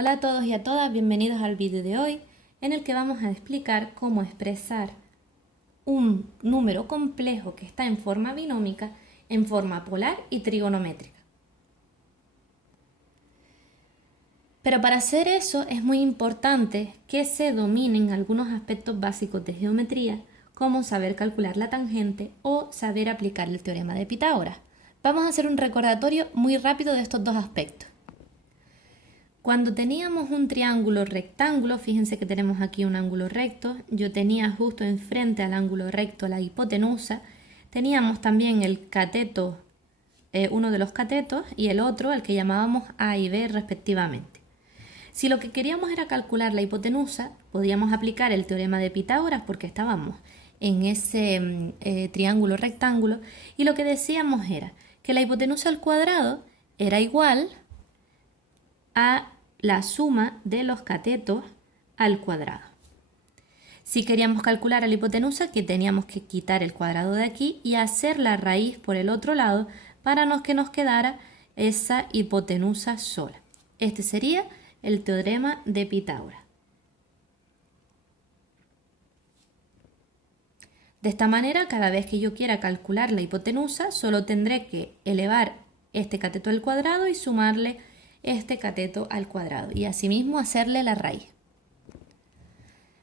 Hola a todos y a todas, bienvenidos al vídeo de hoy en el que vamos a explicar cómo expresar un número complejo que está en forma binómica en forma polar y trigonométrica. Pero para hacer eso es muy importante que se dominen algunos aspectos básicos de geometría, como saber calcular la tangente o saber aplicar el teorema de Pitágoras. Vamos a hacer un recordatorio muy rápido de estos dos aspectos. Cuando teníamos un triángulo rectángulo, fíjense que tenemos aquí un ángulo recto, yo tenía justo enfrente al ángulo recto la hipotenusa, teníamos también el cateto, uno de los catetos y el otro, el que llamábamos A y B respectivamente. Si lo que queríamos era calcular la hipotenusa, podíamos aplicar el teorema de Pitágoras porque estábamos en ese triángulo rectángulo y lo que decíamos era que la hipotenusa al cuadrado era igual a la suma de los catetos al cuadrado. Si queríamos calcular la hipotenusa, que teníamos que quitar el cuadrado de aquí y hacer la raíz por el otro lado para que nos quedara esa hipotenusa sola. Este sería el teorema de Pitágoras. De esta manera, cada vez que yo quiera calcular la hipotenusa, solo tendré que elevar este cateto al cuadrado y sumarle este cateto al cuadrado y asimismo hacerle la raíz.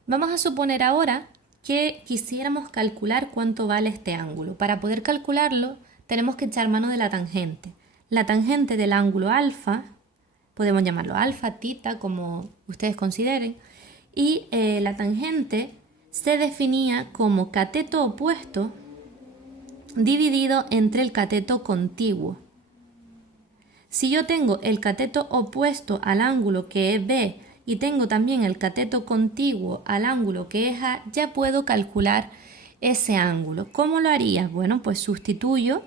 Vamos a suponer ahora que quisiéramos calcular cuánto vale este ángulo. Para poder calcularlo tenemos que echar mano de la tangente. La tangente del ángulo alfa, podemos llamarlo alfa, tita, como ustedes consideren, y la tangente se definía como cateto opuesto dividido entre el cateto contiguo. Si yo tengo el cateto opuesto al ángulo que es B y tengo también el cateto contiguo al ángulo que es A, ya puedo calcular ese ángulo. ¿Cómo lo haría? Bueno, pues sustituyo,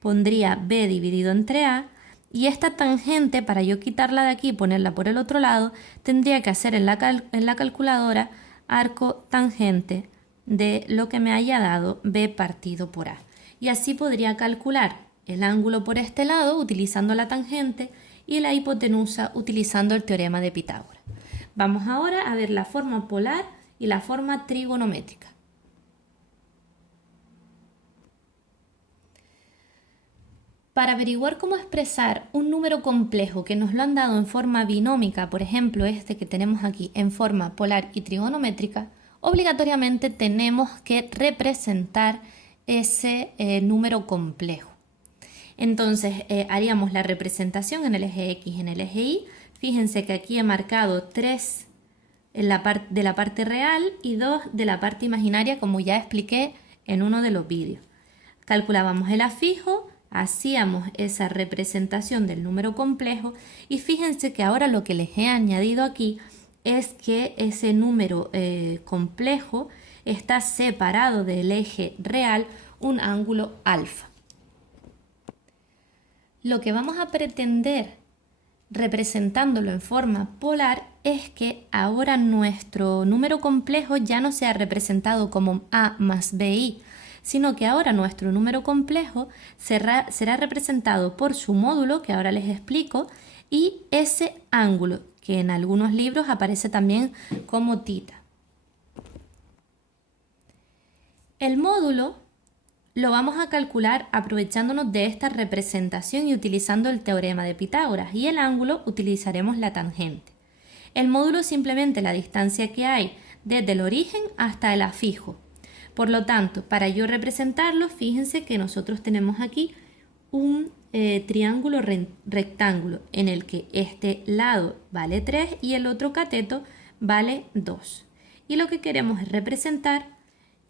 pondría B dividido entre A y esta tangente, para yo quitarla de aquí y ponerla por el otro lado, tendría que hacer en la calculadora arco tangente de lo que me haya dado B partido por A. Y así podría calcular el ángulo por este lado utilizando la tangente y la hipotenusa utilizando el teorema de Pitágoras. Vamos ahora a ver la forma polar y la forma trigonométrica. Para averiguar cómo expresar un número complejo que nos lo han dado en forma binómica, por ejemplo este que tenemos aquí en forma polar y trigonométrica, obligatoriamente tenemos que representar ese número complejo. Entonces haríamos la representación en el eje X, en el eje Y. Fíjense que aquí he marcado 3 de la parte real y 2 de la parte imaginaria, como ya expliqué en uno de los vídeos. Calculábamos el afijo, hacíamos esa representación del número complejo y fíjense que ahora lo que les he añadido aquí es que ese número complejo está separado del eje real un ángulo alfa. Lo que vamos a pretender representándolo en forma polar es que ahora nuestro número complejo ya no sea representado como A más BI, sino que ahora nuestro número complejo será representado por su módulo, que ahora les explico, y ese ángulo, que en algunos libros aparece también como tita. El módulo lo vamos a calcular aprovechándonos de esta representación y utilizando el teorema de Pitágoras, y el ángulo utilizaremos la tangente. El módulo es simplemente la distancia que hay desde el origen hasta el afijo. Por lo tanto, para yo representarlo, fíjense que nosotros tenemos aquí un triángulo rectángulo en el que este lado vale 3 y el otro cateto vale 2. Y lo que queremos es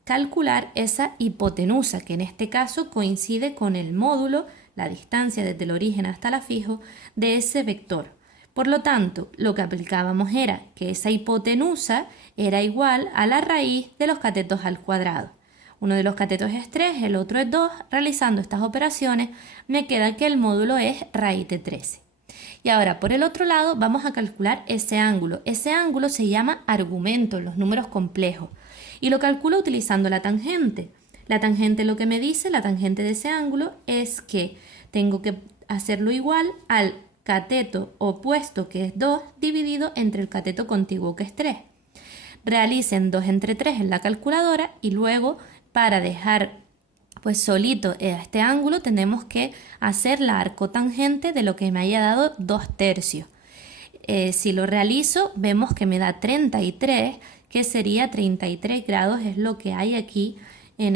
calcular esa hipotenusa, que en este caso coincide con el módulo, la distancia desde el origen hasta el afijo, de ese vector. Por lo tanto, lo que aplicábamos era que esa hipotenusa era igual a la raíz de los catetos al cuadrado. Uno de los catetos es 3, el otro es 2. Realizando estas operaciones, me queda que el módulo es raíz de 13. Y ahora, por el otro lado, vamos a calcular ese ángulo. Ese ángulo se llama argumento en los números complejos. Y lo calculo utilizando la tangente. La tangente lo que me dice, la tangente de ese ángulo, es que tengo que hacerlo igual al cateto opuesto, que es 2, dividido entre el cateto contiguo, que es 3. Realicen 2 entre 3 en la calculadora y luego, para dejar pues solito este ángulo, tenemos que hacer la arcotangente de lo que me haya dado 2/3. Si lo realizo, vemos que me da 33, que sería 33 grados, es lo que hay aquí en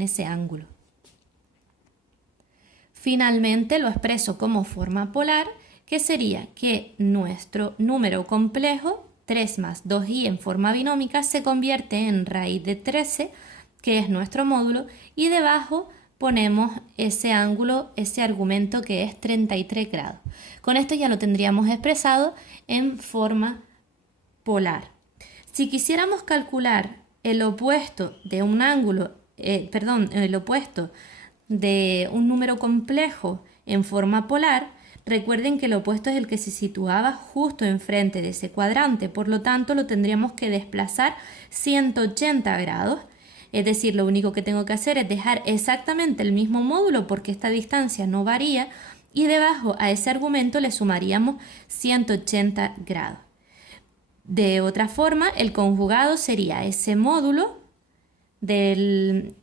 ese ángulo. Finalmente lo expreso como forma polar, que sería que nuestro número complejo, 3 más 2i en forma binómica, se convierte en raíz de 13, que es nuestro módulo, y debajo ponemos ese ángulo, ese argumento que es 33 grados. Con esto ya lo tendríamos expresado en forma polar. Si quisiéramos calcular el opuesto de un ángulo, el opuesto de un número complejo en forma polar, recuerden que el opuesto es el que se situaba justo enfrente de ese cuadrante, por lo tanto lo tendríamos que desplazar 180 grados. Es decir, lo único que tengo que hacer es dejar exactamente el mismo módulo porque esta distancia no varía y debajo a ese argumento le sumaríamos 180 grados. De otra forma, el conjugado sería ese módulo del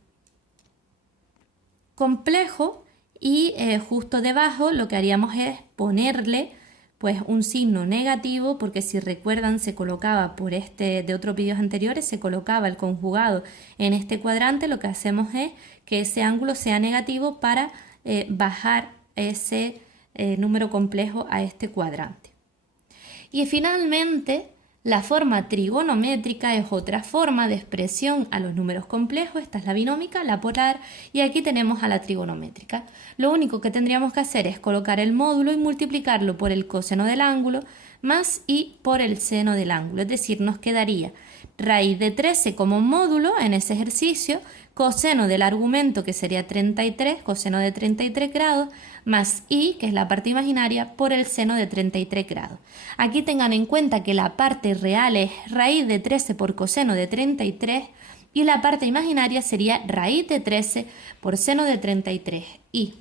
complejo y justo debajo lo que haríamos es ponerle pues un signo negativo, porque si recuerdan se colocaba de otros vídeos anteriores, se colocaba el conjugado en este cuadrante. Lo que hacemos es que ese ángulo sea negativo para bajar ese número complejo a este cuadrante. Y finalmente, la forma trigonométrica es otra forma de expresión a los números complejos. Esta es la binómica, la polar, y aquí tenemos a la trigonométrica. Lo único que tendríamos que hacer es colocar el módulo y multiplicarlo por el coseno del ángulo más i por el seno del ángulo. Es decir, nos quedaría raíz de 13 como módulo en ese ejercicio, coseno del argumento, que sería 33, coseno de 33 grados, más i, que es la parte imaginaria, por el seno de 33 grados. Aquí tengan en cuenta que la parte real es raíz de 13 por coseno de 33 y la parte imaginaria sería raíz de 13 por seno de 33i.